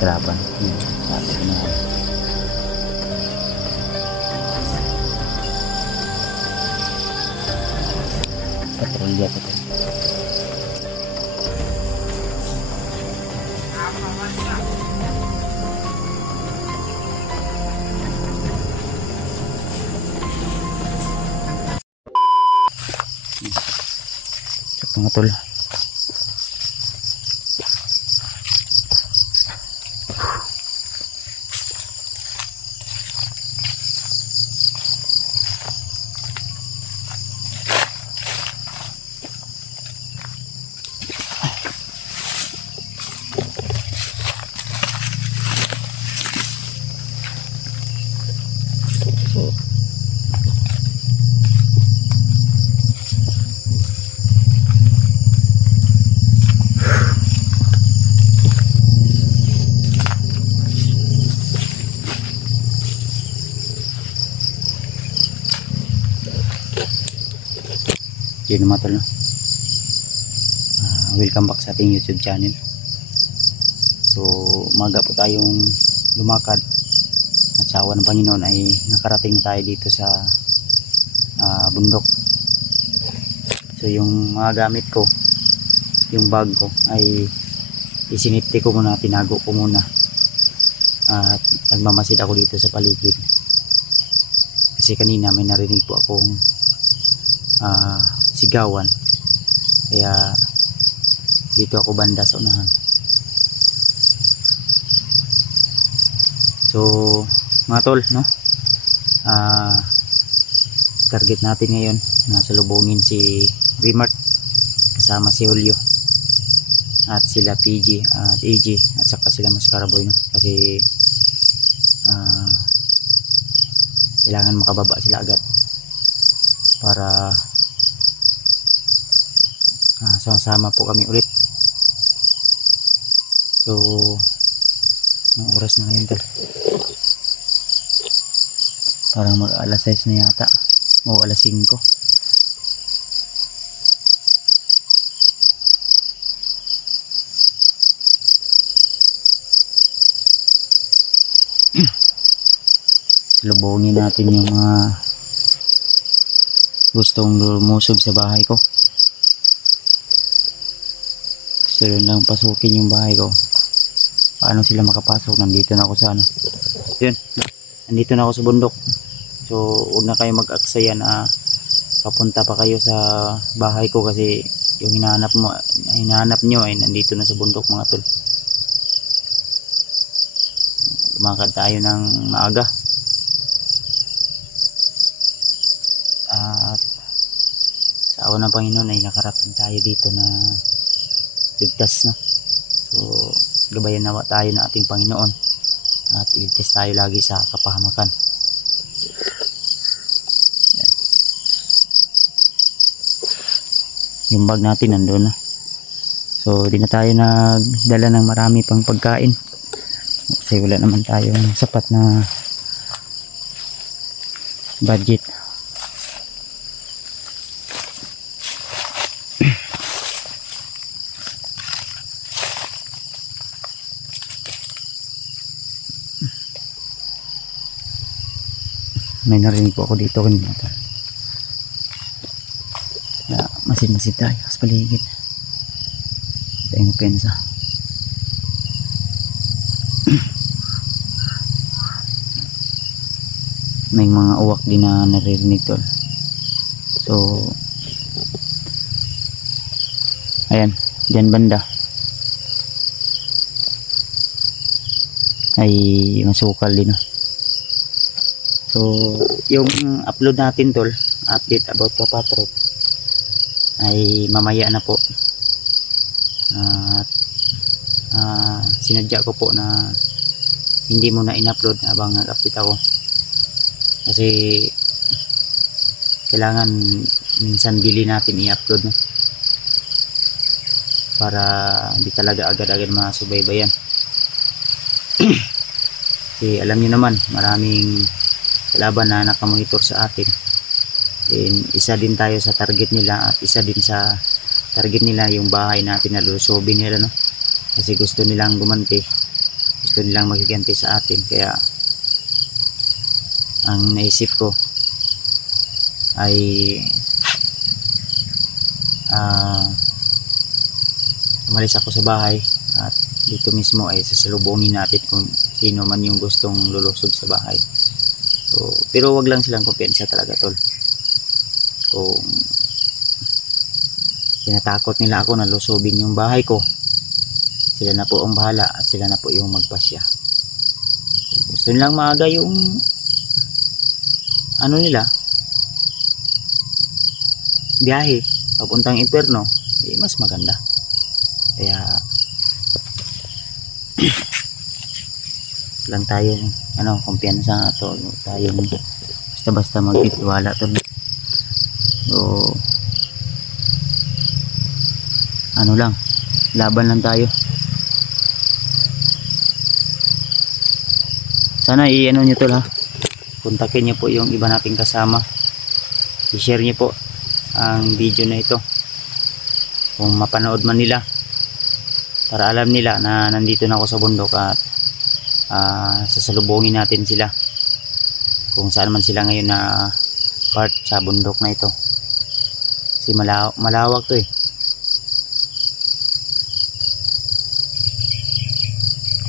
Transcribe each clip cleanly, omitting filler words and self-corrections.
kalaban. Sabi ko na patrolya ko to. Sa mga tol. Yun mga tol, no? Welcome back sa ating YouTube channel. So umaga po tayong lumakad at sa awa ng Panginoon ay nakarating tayo dito sa bundok. So yung mga gamit ko, yung bag ko ay isinipte ko muna, tinago ko muna at nagmamasid ako dito sa paligid kasi kanina may narinig po akong sigawan, kaya dito ako banda sa unahan. So mga tol, no, target natin ngayon nasa lubungin si Remart kasama si Julio at sila PG at AG at saka sila Mascaraboy, no, kasi kailangan makababa sila agad para sama-sama po kami ulit. So ang oras na ngayon tol, parang mag alas 6 na yata o alas 5. Lubungin natin yung mga gustong lumusob sa bahay ko. Gusto lang pasukin yung bahay ko. Paano sila makapasok? Nandito na ako sa ano. Yun, nandito na ako sa bundok. So huwag na kayo mag-aksaya na papunta pa kayo sa bahay ko kasi yung hinahanap nyo ay nandito na sa bundok mga tol. Lumakad tayo ng maaga. At sa awa ng Panginoon ay nakarating tayo dito na ligtas, no? So gabayan nawa tayo ng ating Panginoon at iligtas tayo lagi sa kapahamakan. Yan. Yung bag natin nandun na. So di na tayo nagdala ng marami pang pagkain kasi wala naman tayong sapat na budget. May narinig po ako dito kanina. Masid-masid tayo sa paligid. Ito yung pensa. May mga uwak din na naririnig tol. So ayan, dyan banda ay masukal din, no? So yung upload natin tol, update about Kapatret, ay mamaya na po. At sinadya ko po na hindi muna in-upload habang nag-update ako kasi kailangan minsan dili natin i-upload, no? Para hindi talaga agad-agad masubaybayan. Kasi alam niyo naman maraming kalaban na nakamonitor sa atin. Then isa din tayo sa target nila at isa din sa target nila yung bahay natin na lusobin nila, no? Kasi gusto nilang gumanti, gusto nilang magiganti sa atin, kaya ang naisip ko ay umalis ako sa bahay at dito mismo ay sasalubungin natin kung sino man yung gustong lulusob sa bahay. So, pero wag lang silang kumpiyansa talaga, tol. Kung tinatakot nila ako na lusubin yung bahay ko, sila na po ang bahala at sila na po yung magpasya. Gusto nilang maaga yung ano nila, biyahe papuntang impyerno, mas maganda. Kaya lang tayo kumpiyansa to, tayo basta magtitiwala to. So lang, laban lang tayo. Sana nyo to ha, kontakin nyo po yung iba nating kasama, i-share nyo po ang video na ito kung mapanood man nila, para alam nila na nandito na ako sa bundok at sasalubungin natin sila kung saan man sila ngayon na part sa bundok na ito, kasi malawak to eh.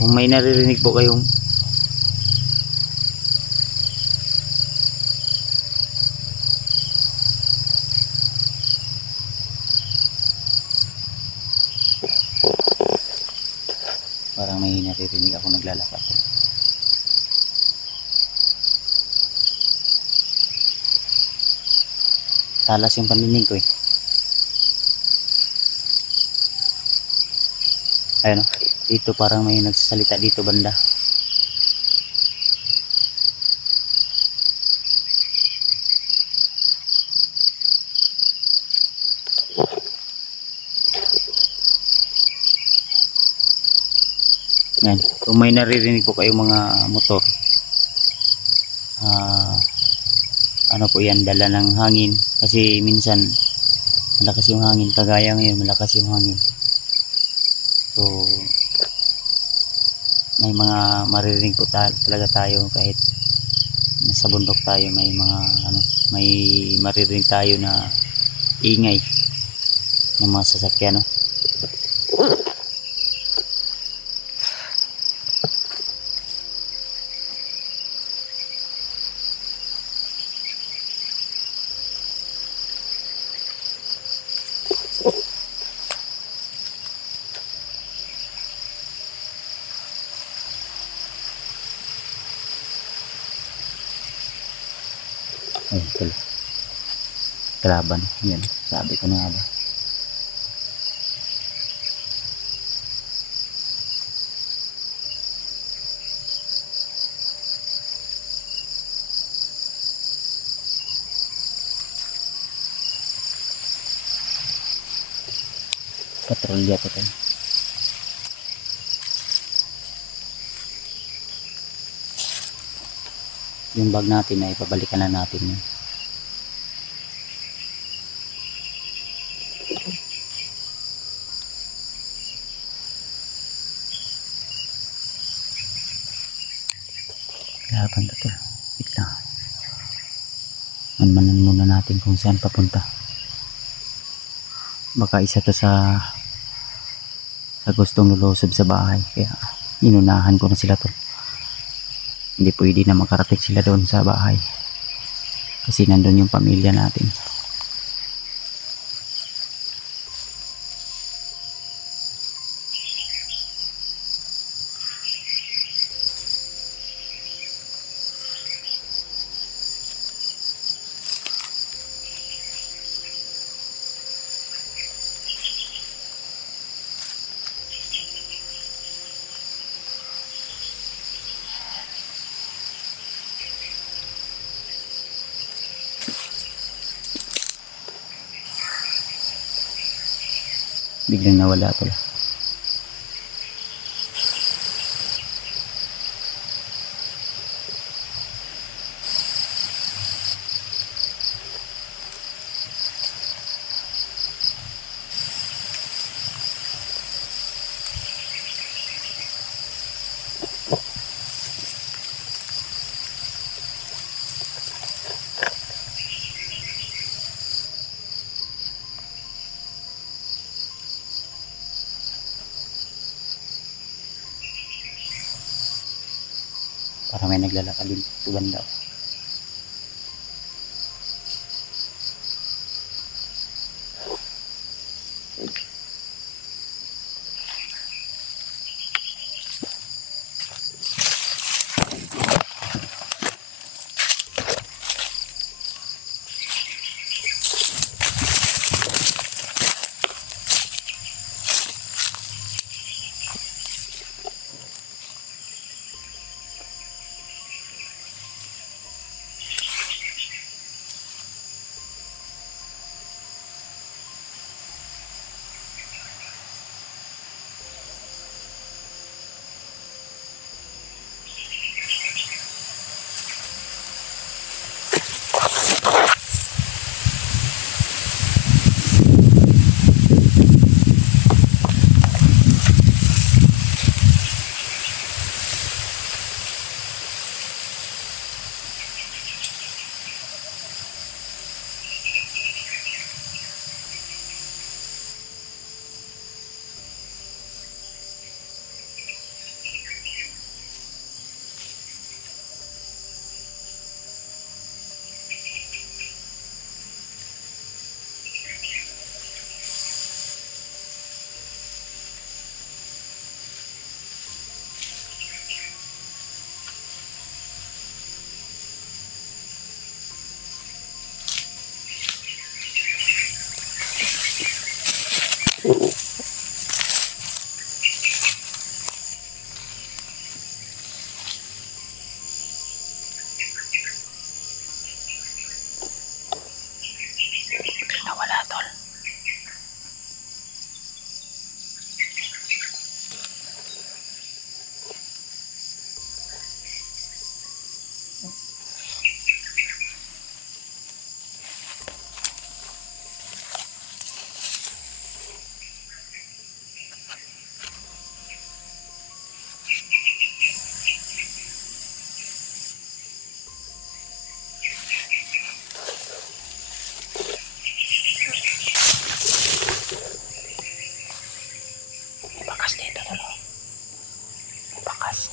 Kung may naririnig po kayong parang may naririnig ako naglalakad. Talas yung pandinig ko eh. Ayun, dito parang may nagsasalita dito banda. Yan, kung may naririnig po kayong mga motor, ano po yan, dala ng hangin, kasi minsan malakas yung hangin, kagaya ngayon malakas yung hangin. So may mga maririnig po talaga tayo kahit nasa bundok tayo, may mga may maririnig tayo na ingay ng mga sasakyan, Ayun, kalaban yan, sabi ko na nga ba. Patrolya pa tayo. Yung bag natin ay pabalikan na natin yun. Laban to tol. Wait lang. Manmanan muna natin kung saan papunta. Baka isa to sa gustong lulusob sa bahay, kaya inunahan ko na sila tol. Hindi pwede na makarating sila doon sa bahay kasi nandun yung pamilya natin. Biglang nawala tol. para may naglalakad din ito banda. Nawala tol. Bakas dito tol. Bakas.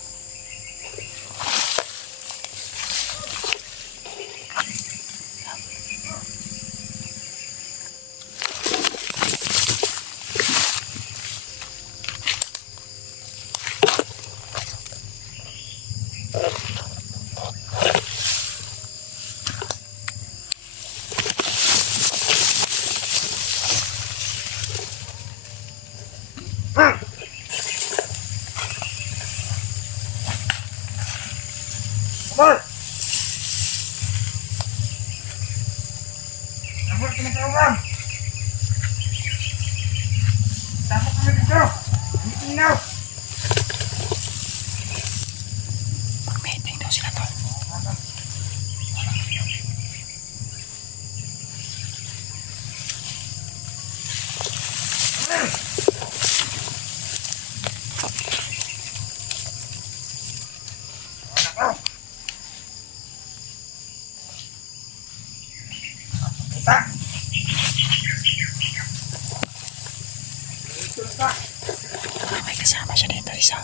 Amor! Amor, tinatawag! Tapos kami dito! Meeting now! Mag-meeting daw sila tol. Kita! Ito ka! May kasama siya dito isa.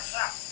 Sa